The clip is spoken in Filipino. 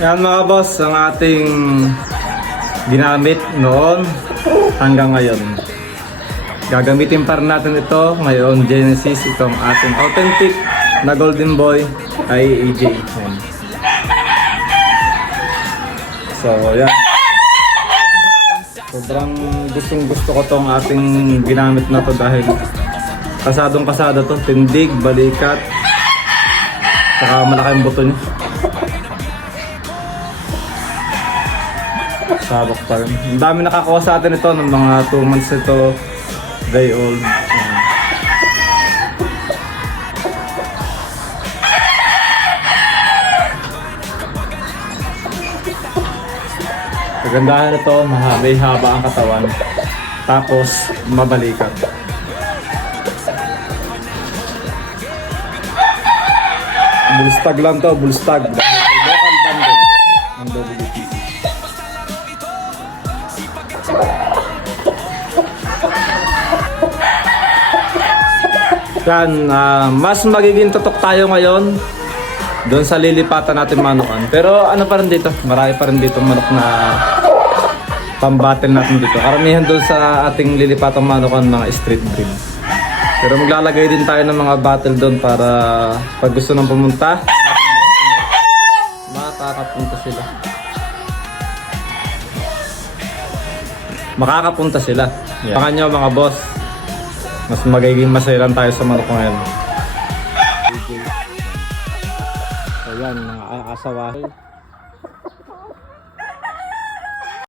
Yan mga boss, ang ating ginamit noon hanggang ngayon. Gagamitin pa rin natin ito ngayon, Genesis, itong ating authentic na Golden Boy ay AJ. Yan. So yan. Sobrang gustong gusto ko tong ating ginamit na to dahil kasadong kasada to, tindig, balikat, saka malaking buto niya. Sabak pa rin. Ang dami nakakuha sa atin ito ng mga 2 months ito, day old. Kagandahan ito, may haba ang katawan, tapos mabalikat. Bulstag lang to, bulstag. Local banded ang WTC. Yan, mas magiging tutok tayo ngayon doon sa lilipatan natin manukan. Pero ano pa rin dito, marami pa rin dito manok na pambattle natin dito. Karamihan doon sa ating lilipatang manukan mga street breed. Pero maglalagay din tayo ng mga battle doon para pag gusto nang pumunta, makakapunta sila. Makakapunta sila. Yeah. Pangan nyo mga boss, mas magiging masaya lang tayo sa manok ngayon. So yan, mga asawa.